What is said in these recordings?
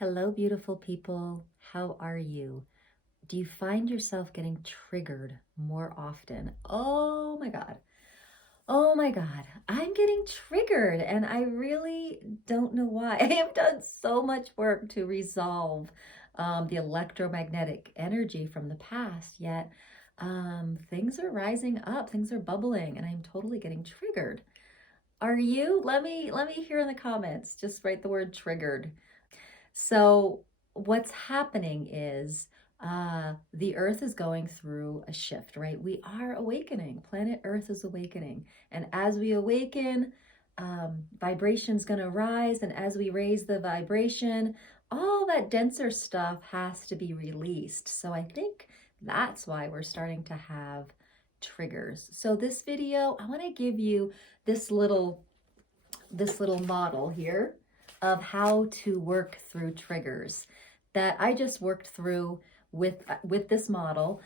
Hello, beautiful people. How are you? Do you find yourself getting triggered more often? Oh my God. Oh my God. I'm getting triggered and I really don't know why. I have done so much work to resolve the electromagnetic energy from the past, yet things are rising up, things are bubbling, and I'm totally getting triggered. Are you? Let me hear in the comments. Just write the word triggered. So, what's happening is the earth is going through a shift, right? We are awakening. Planet Earth is awakening. And as we awaken, vibration's going to rise. And as we raise the vibration, all that denser stuff has to be released. So, I think that's why we're starting to have triggers. So, this video, I want to give you this little model here of how to work through triggers that I just worked through with this model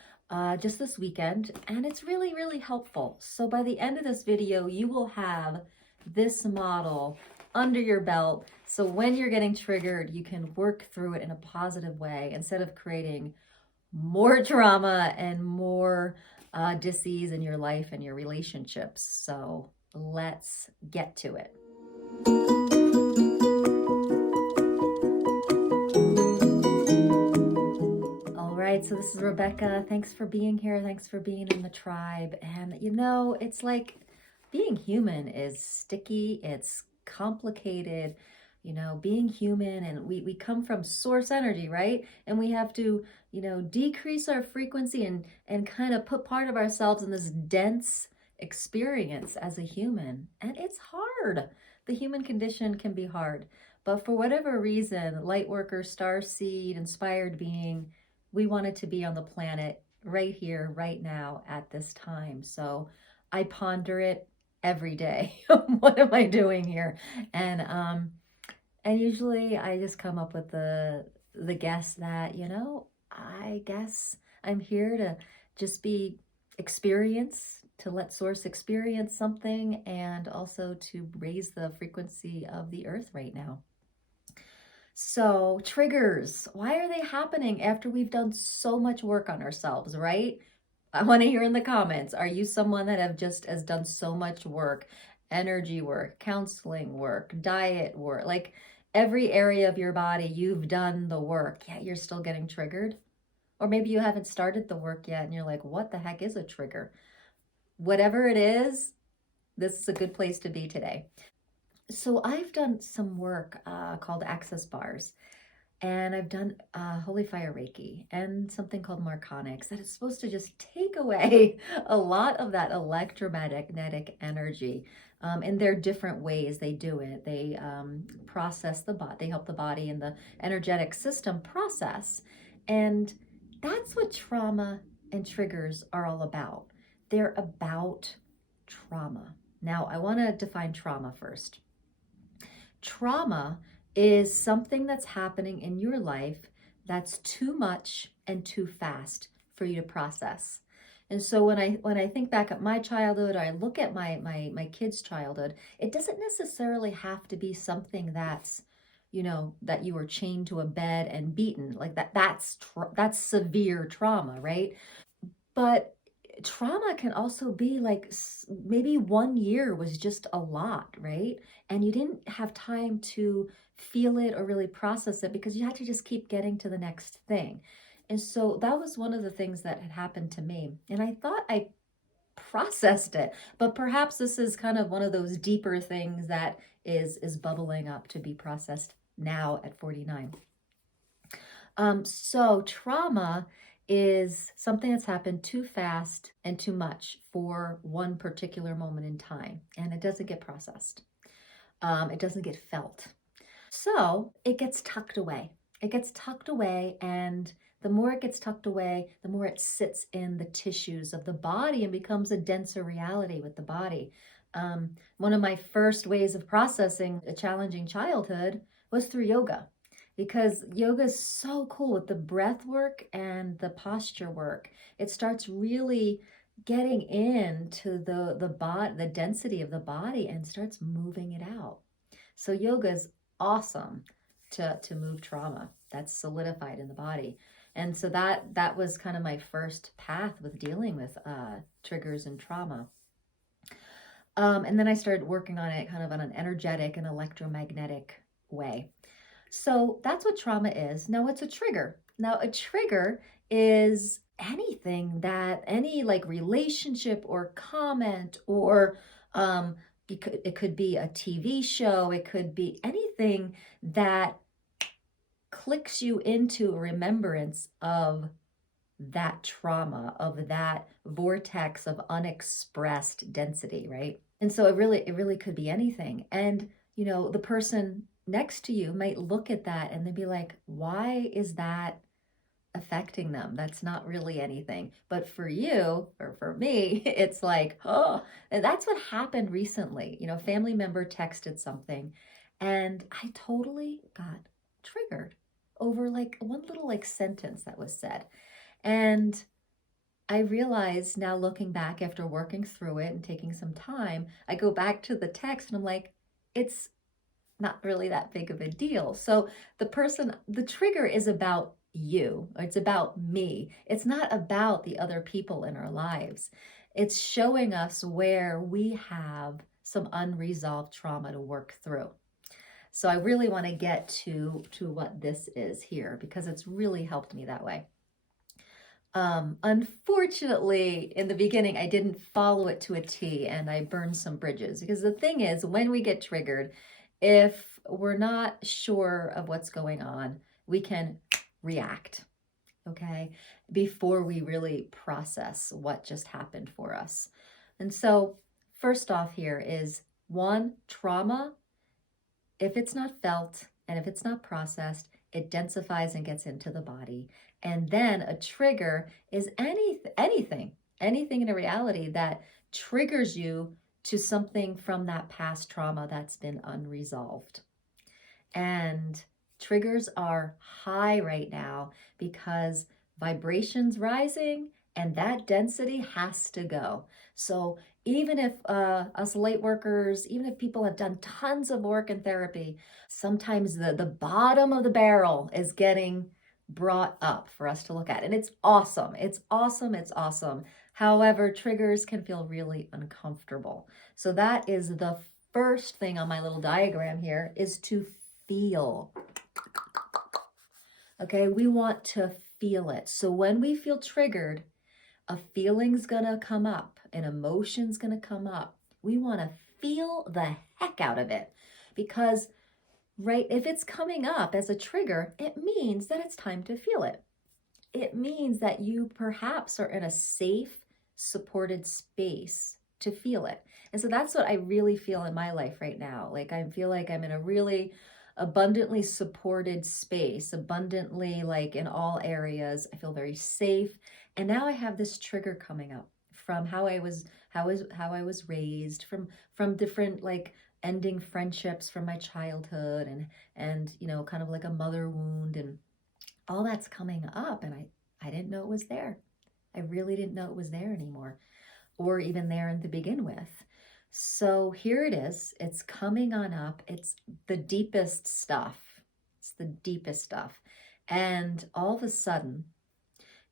just this weekend, and it's really helpful. So by the end of this video, you will have this model under your belt, so when you're getting triggered, you can work through it in a positive way instead of creating more trauma and more dis-ease in your life and your relationships. So let's get to it. All right, so this is Rebecca. Thanks for being here. Thanks for being in the tribe. And it's like being human is sticky, it's complicated. Being human, and we come from source energy, right? And we have to, decrease our frequency and kind of put part of ourselves in this dense experience as a human. And it's hard. The human condition can be hard. But for whatever reason, light worker, star seed, inspired being, we wanted to be on the planet right here, right now, at this time. So I ponder it every day. What am I doing here? And usually I just come up with the guess that, I guess I'm here to just be experience, to let source experience something, and also to raise the frequency of the earth right now. So, triggers, why are they happening after we've done so much work on ourselves, right? I want to hear in the comments, are you someone that has done so much work, energy work, counseling work, diet work, like every area of your body, you've done the work, yet you're still getting triggered? Or maybe you haven't started the work yet and you're like, what the heck is a trigger? Whatever it is, this is a good place to be today. So I've done some work called access bars, and I've done Holy Fire Reiki and something called Marconics that is supposed to just take away a lot of that electromagnetic energy. And there are different ways they do it. They process the body, they help the body and the energetic system process. And that's what trauma and triggers are all about. They're about trauma. Now, I want to define trauma first. Trauma is something that's happening in your life that's too much and too fast for you to process. And so when I think back at my childhood, or I look at my kids' childhood, it doesn't necessarily have to be something that's, that you were chained to a bed and beaten like that. That's severe trauma, right? But trauma can also be like maybe 1 year was just a lot, right? And you didn't have time to feel it or really process it because you had to just keep getting to the next thing. And so that was one of the things that had happened to me. And I thought I processed it, but perhaps this is kind of one of those deeper things that is bubbling up to be processed now at 49. So trauma is something that's happened too fast and too much for one particular moment in time, and it doesn't get processed. It doesn't get felt. So it gets tucked away. It gets tucked away, and the more it gets tucked away, the more it sits in the tissues of the body and becomes a denser reality with the body. One of my first ways of processing a challenging childhood was through yoga, because yoga is so cool with the breath work and the posture work. It starts really getting into the density of the body and starts moving it out. So yoga is awesome to move trauma. That's solidified in the body. And so that was kind of my first path with dealing with triggers and trauma. And then I started working on it kind of on an energetic and electromagnetic way. So that's what trauma is. Now, what's a trigger? Now, a trigger is anything that any like relationship or comment or it could be a TV show, it could be anything that clicks you into a remembrance of that trauma, of that vortex of unexpressed density, right? And so it really could be anything. And you know, the person next to you might look at that and they'd be like, why is that affecting them? That's not really anything. But for you or for me, it's like, oh, and that's what happened recently. You know, family member texted something and I totally got triggered over like one little like sentence that was said. And I realize now, looking back after working through it and taking some time, I go back to the text and I'm like, it's not really that big of a deal. So the trigger is about you, or it's about me. It's not about the other people in our lives. It's showing us where we have some unresolved trauma to work through. So I really want to get to what this is here because it's really helped me that way. Unfortunately, in the beginning, I didn't follow it to a T and I burned some bridges because the thing is, when we get triggered, if we're not sure of what's going on, we can react, okay, before we really process what just happened for us. And so first off here is one, trauma, if it's not felt and if it's not processed, it densifies and gets into the body. And then a trigger is anything in a reality that triggers you to something from that past trauma that's been unresolved. And triggers are high right now because vibration's rising and that density has to go. So even if us light workers, even if people have done tons of work in therapy, sometimes the bottom of the barrel is getting brought up for us to look at. And it's awesome. It's awesome. It's awesome. However, triggers can feel really uncomfortable. So that is the first thing on my little diagram here, is to feel. Okay, we want to feel it. So when we feel triggered, a feeling's gonna come up, an emotion's gonna come up. We want to feel the heck out of it because, right, if it's coming up as a trigger, it means that it's time to feel it. It means that you perhaps are in a safe, supported space to feel it. And so that's what I really feel in my life right now. Like I feel like I'm in a really abundantly supported space, abundantly like in all areas. I feel very safe. And now I have this trigger coming up from how I was raised, from different like ending friendships from my childhood and you know, kind of like a mother wound and all that's coming up. And I didn't know it was there. I really didn't know it was there anymore, or even there to begin with. So here it is. It's coming on up. It's the deepest stuff. It's the deepest stuff. And all of a sudden,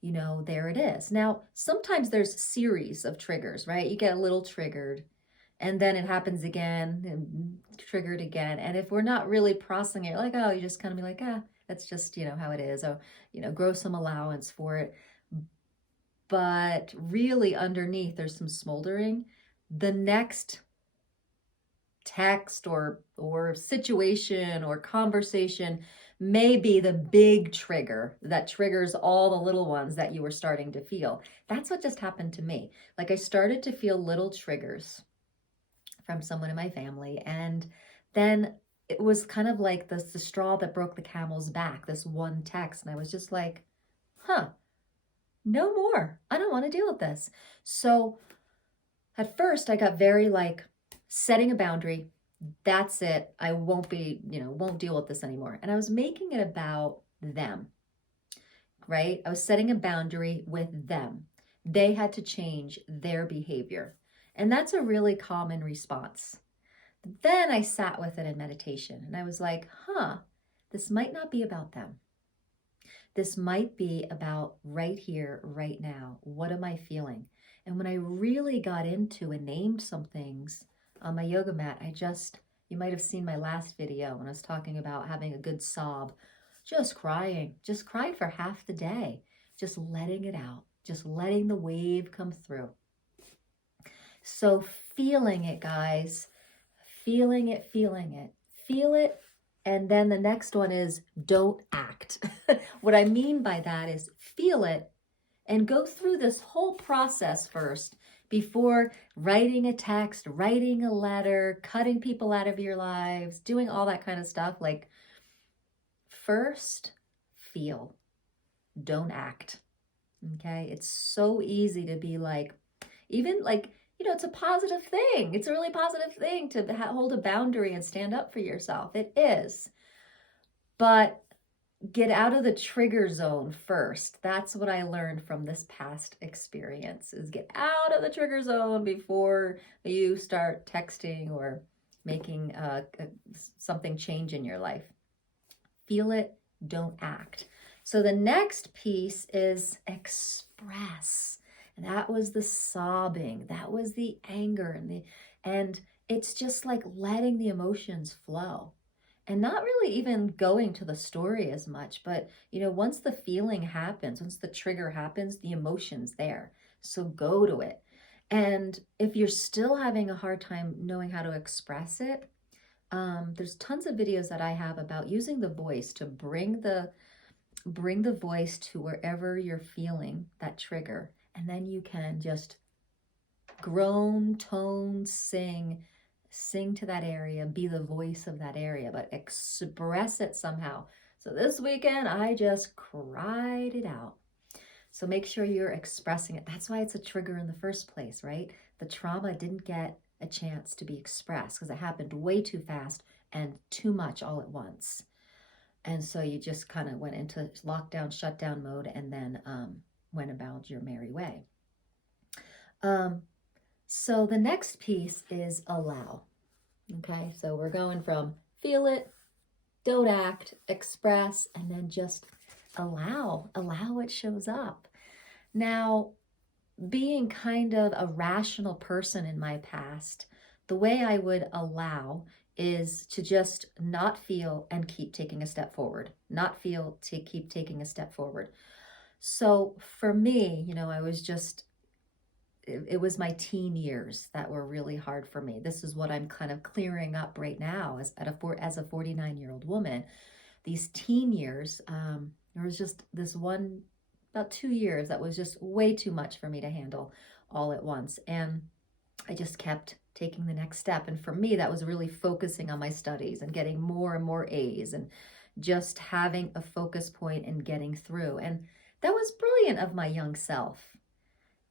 you know, there it is. Now, sometimes there's a series of triggers, right? You get a little triggered and then it happens again and triggered again. And if we're not really processing it, like, oh, you just kind of be like, that's just, you know, how it is. Or, you know, grow some allowance for it. But really underneath, there's some smoldering. The next text or situation or conversation may be the big trigger that triggers all the little ones that you were starting to feel. That's what just happened to me. Like I started to feel little triggers from someone in my family. And then it was kind of like the straw that broke the camel's back, this one text. And I was just like, no more. I don't want to deal with this. So at first I got very like setting a boundary. That's it. I won't deal with this anymore. And I was making it about them, right? I was setting a boundary with them. They had to change their behavior. And that's a really common response. Then I sat with it in meditation and I was like, This might not be about them. This might be about right here, right now. What am I feeling? And when I really got into and named some things on my yoga mat, you might have seen my last video when I was talking about having a good sob, just crying for half the day, just letting it out, just letting the wave come through. So feeling it, guys, feeling it. Feel it. And then the next one is don't act. What I mean by that is feel it and go through this whole process first before writing a text, writing a letter, cutting people out of your lives, doing all that kind of stuff. Like, first, feel, don't act. Okay? It's so easy to be like, even like, it's a positive thing. It's a really positive thing to hold a boundary and stand up for yourself. It is. But get out of the trigger zone first. That's what I learned from this past experience, is get out of the trigger zone before you start texting or making something change in your life. Feel it, don't act. So the next piece is express. And that was the sobbing, that was the anger, and it's just like letting the emotions flow. And not really even going to the story as much, but once the feeling happens, once the trigger happens, the emotion's there. So go to it. And if you're still having a hard time knowing how to express it, there's tons of videos that I have about using the voice to bring the voice to wherever you're feeling that trigger. And then you can just groan, tone, sing to that area, be the voice of that area, but express it somehow. So this weekend, I just cried it out. So make sure you're expressing it. That's why it's a trigger in the first place, right? The trauma didn't get a chance to be expressed because it happened way too fast and too much all at once. And so you just kind of went into lockdown, shutdown mode, and then went about your merry way. So the next piece is allow. Okay, so we're going from feel it, don't act, express, and then just allow it shows up. Now, being kind of a rational person in my past, the way I would allow is to just not feel and keep taking a step forward. Not feel to keep taking a step forward. So for me, I was just, it was my teen years that were really hard for me. This is what I'm kind of clearing up right now as a 49-year-old woman. These teen years, there was just this one, about 2 years, that was just way too much for me to handle all at once. And I just kept taking the next step. And for me, that was really focusing on my studies and getting more and more A's and just having a focus point and getting through. And that was brilliant of my young self.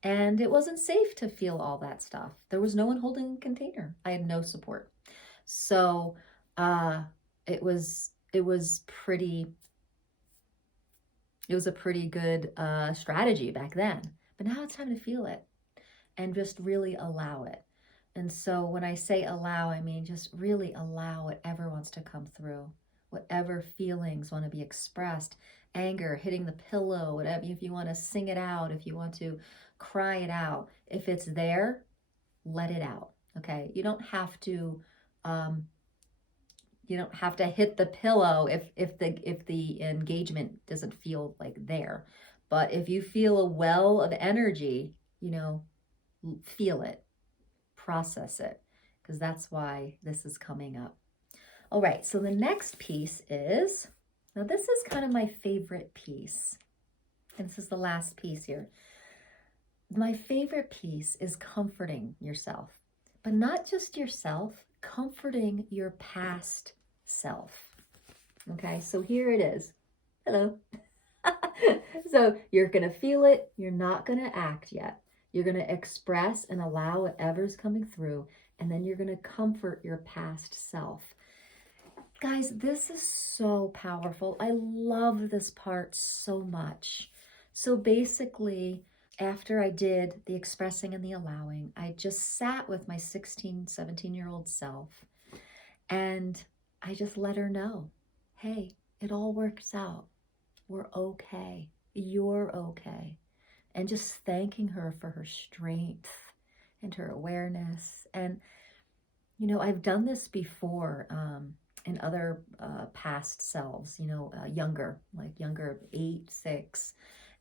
And it wasn't safe to feel all that stuff. There was no one holding a container. I had no support. So it was a pretty good strategy back then. But now it's time to feel it and just really allow it. And so when I say allow, I mean just really allow whatever wants to come through, whatever feelings want to be expressed, anger, hitting the pillow, whatever, if you want to sing it out, if you want to cry it out, if it's there, let it out. Okay, you don't have to hit the pillow if the engagement doesn't feel like there. But if you feel a well of energy, feel it, process it, because that's why this is coming up. All right, so the next piece is, now this is kind of my favorite piece, and this is the last piece here. My favorite piece is comforting yourself, but not just yourself, comforting your past self. Okay, so here it is. Hello. So you're going to feel it. You're not going to act yet. You're going to express and allow whatever's coming through, and then you're going to comfort your past self. Guys, this is so powerful. I love this part so much. So basically, after I did the expressing and the allowing, I just sat with my 16, 17-year-old self, and I just let her know, hey, it all works out. We're okay. You're okay. And just thanking her for her strength and her awareness. And, I've done this before in other past selves, younger, like younger, 8, 6.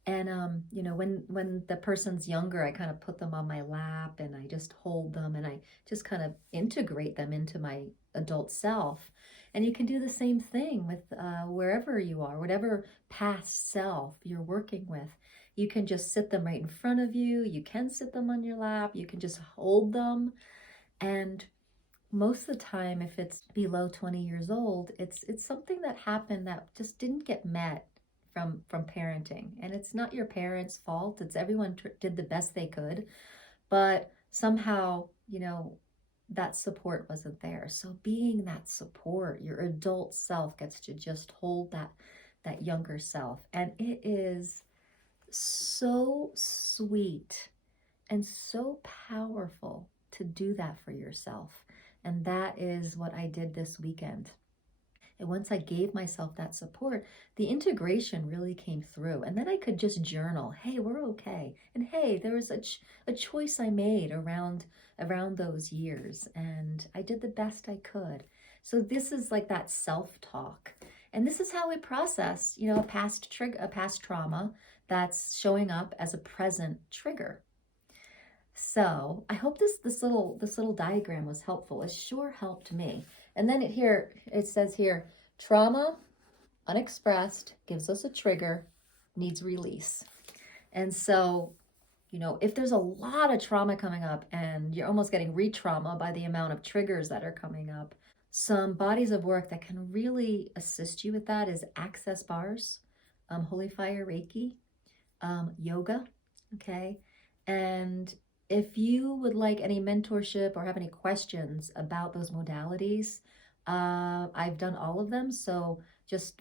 And when the person's younger, I kind of put them on my lap and I just hold them and I just kind of integrate them into my adult self. And you can do the same thing with wherever you are, whatever past self you're working with. You can just sit them right in front of you. You can sit them on your lap. You can just hold them. And most of the time, if it's below 20 years old, it's something that happened that just didn't get met from parenting. And it's not your parents' fault. It's everyone did the best they could, but somehow, that support wasn't there. So being that support, your adult self gets to just hold that younger self. And it is so sweet and so powerful to do that for yourself. And that is what I did this weekend. And once I gave myself that support, the integration really came through. And then I could just journal, hey, we're okay. And hey, there was a choice I made around those years. And I did the best I could. So this is like that self-talk. And this is how we process, a past trauma that's showing up as a present trigger. So I hope this little diagram was helpful. It sure helped me. And then it says here, trauma unexpressed gives us a trigger, needs release. And so, if there's a lot of trauma coming up and you're almost getting re-trauma by the amount of triggers that are coming up, some bodies of work that can really assist you with that is access bars, holy fire Reiki, yoga, okay? And if you would like any mentorship or have any questions about those modalities, I've done all of them. So just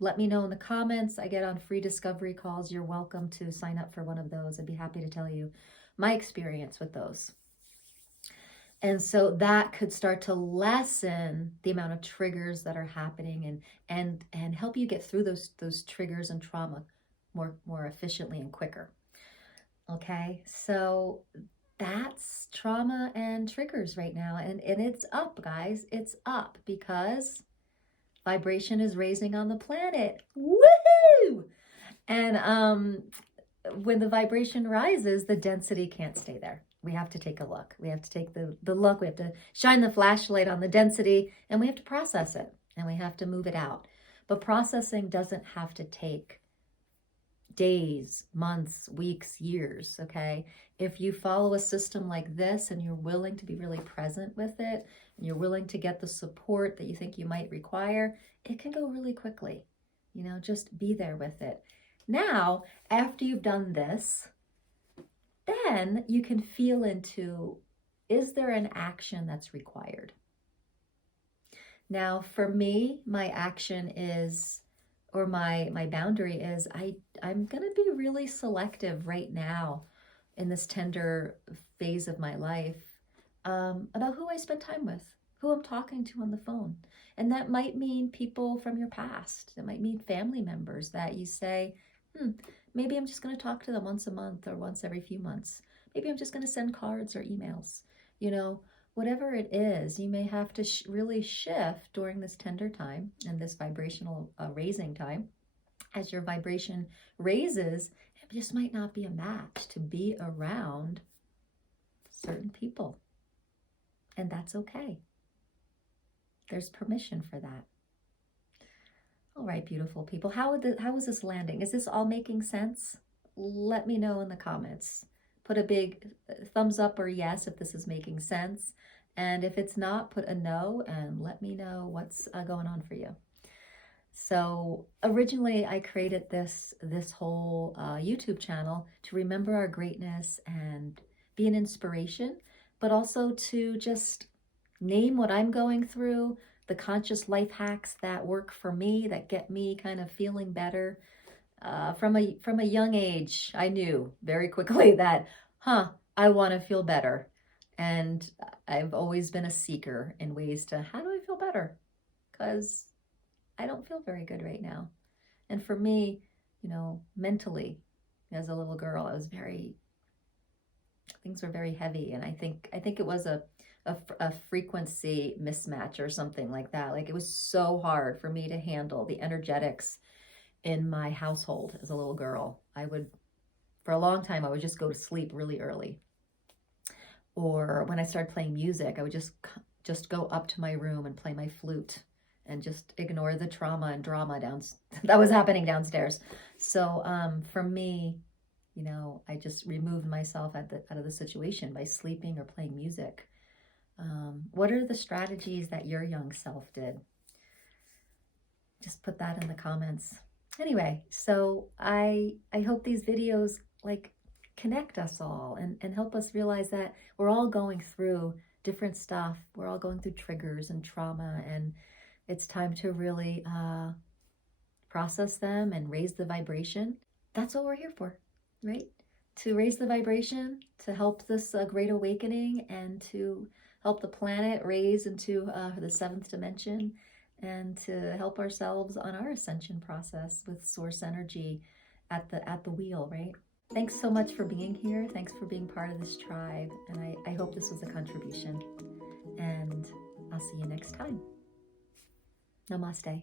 let me know in the comments. I get on free discovery calls. You're welcome to sign up for one of those. I'd be happy to tell you my experience with those. And so that could start to lessen the amount of triggers that are happening and help you get through those triggers and trauma more efficiently and quicker. Okay, so that's trauma and triggers right now. And it's up, guys. It's up because vibration is raising on the planet. Woohoo! And when the vibration rises, the density can't stay there. We have to take a look. We have to take the look. We have to shine the flashlight on the density and we have to process it and we have to move it out. But processing doesn't have to take days, months, weeks, years, okay? If you follow a system like this and you're willing to be really present with it, and you're willing to get the support that you think you might require, it can go really quickly. Just be there with it. Now, after you've done this, then you can feel into, is there an action that's required? Now, for me, my action is, or my boundary is, I'm going to be really selective right now in this tender phase of my life about who I spend time with, who I'm talking to on the phone. And that might mean people from your past. It might mean family members that you say, maybe I'm just going to talk to them once a month or once every few months. Maybe I'm just going to send cards or emails. Whatever it is, you may have to really shift during this tender time and this vibrational raising time. As your vibration raises, it just might not be a match to be around certain people. And that's okay. There's permission for that. All right, beautiful people. How is this landing? Is this all making sense? Let me know in the comments. Put a big thumbs up or yes if this is making sense. And if it's not, put a no and let me know what's going on for you. So originally I created this whole YouTube channel to remember our greatness and be an inspiration, but also to just name what I'm going through, the conscious life hacks that work for me, that get me kind of feeling better. From a young age, I knew very quickly that, I want to feel better. And I've always been a seeker in ways to, how do I feel better? Because I don't feel very good right now. And for me, you know, mentally, as a little girl, things were very heavy. And I think it was a frequency mismatch or something like that. Like it was so hard for me to handle the energetics in my household as a little girl. For a long time, I would just go to sleep really early. Or when I started playing music, I would just go up to my room and play my flute and just ignore the trauma and drama that was happening downstairs. So for me, you know, I just removed myself out of the situation by sleeping or playing music. What are the strategies that your young self did? Just put that in the comments. Anyway, so I hope these videos like connect us all and help us realize that we're all going through different stuff. We're all going through triggers and trauma, and it's time to really process them and raise the vibration. That's what we're here for, right? To raise the vibration, to help this great awakening, and to help the planet raise into the seventh dimension, and to help ourselves on our ascension process with source energy at the wheel, right? Thanks so much for being here. Thanks for being part of this tribe. And I hope this was a contribution. And I'll see you next time. Namaste.